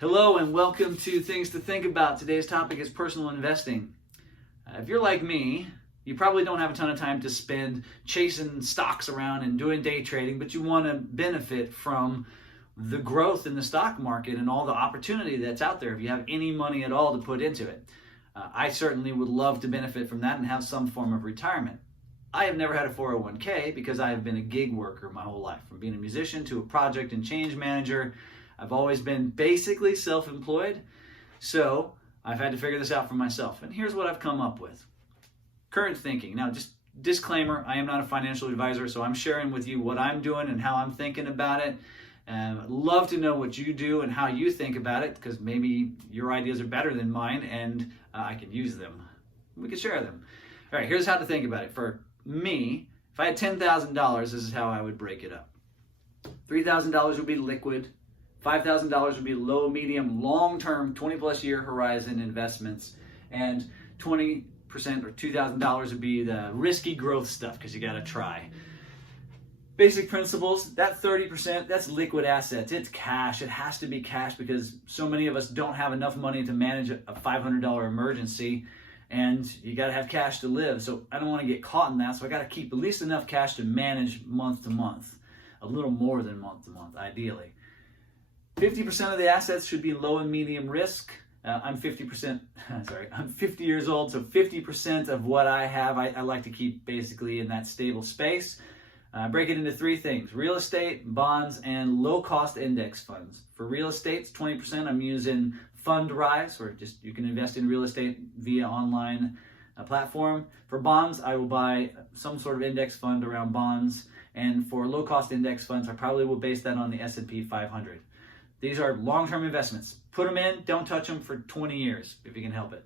Hello and welcome to Things to Think About. Today's topic is personal investing. If you're like me, you probably don't have a ton of time to spend chasing stocks around and doing day trading, but you want to benefit from the growth in the stock market and all the opportunity that's out there if you have any money at all to put into it. I certainly would love to benefit from that and have some form of retirement. I have never had a 401k because I have been a gig worker my whole life, from being a musician to a project and change manager. I've always been basically self-employed, so I've had to figure this out for myself. And here's what I've come up with. Current thinking. Now, just disclaimer, I am not a financial advisor, so I'm sharing with you what I'm doing and how I'm thinking about it. I'd love to know what you do and how you think about it, because maybe your ideas are better than mine and I can use them. We can share them. All right, here's how to think about it. For me, if I had $10,000, this is how I would break it up. $3,000 would be liquid. $5,000 would be low, medium, long-term, 20-plus year horizon investments, and 20% or $2,000 would be the risky growth stuff because you got to try. Basic principles, that 30%, that's liquid assets. It's cash. It has to be cash because so many of us don't have enough money to manage a $500 emergency, and you got to have cash to live. So I don't want to get caught in that, so I got to keep at least enough cash to manage month to month, a little more than month to month, ideally. 50% of the assets should be low and medium risk. I'm 50 years old, so 50% of what I have, I like to keep basically in that stable space. Break it into three things: real estate, bonds, and low-cost index funds. For real estate, it's 20%. I'm using Fundrise, or just you can invest in real estate via online platform. For bonds, I will buy some sort of index fund around bonds. And for low-cost index funds, I probably will base that on the S&P 500. These are long-term investments. Put them in, don't touch them for 20 years if you can help it.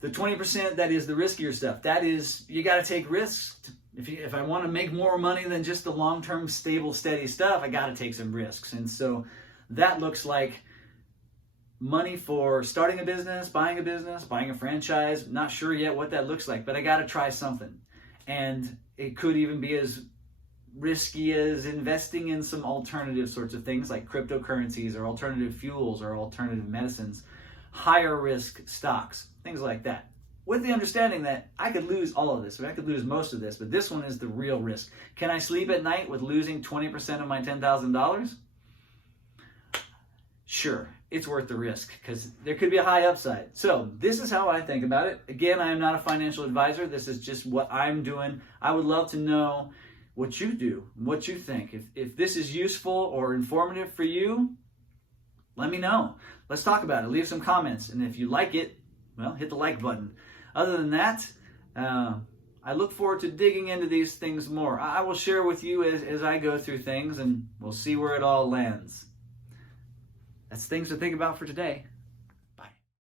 The 20%, that is the riskier stuff. That is, you got to take risks. If I want to make more money than just the long-term, stable, steady stuff, I got to take some risks. And so that looks like money for starting a business, buying a franchise. Not sure yet what that looks like, but I got to try something. And it could even be as risky as investing in some alternative sorts of things like cryptocurrencies or alternative fuels or alternative medicines, higher risk stocks, things like that. With the understanding that I could lose all of this, or I could lose most of this, but this one is the real risk. Can I sleep at night with losing 20% of my $10,000? Sure, it's worth the risk because there could be a high upside. So this is how I think about it. Again, I am not a financial advisor. This is just what I'm doing. I would love to know what you do, what you think. If this is useful or informative for you, let me know. Let's talk about it. Leave some comments. And if you like it, well, hit the like button. Other than that, I look forward to digging into these things more. I will share with you as I go through things, and we'll see where it all lands. That's things to think about for today.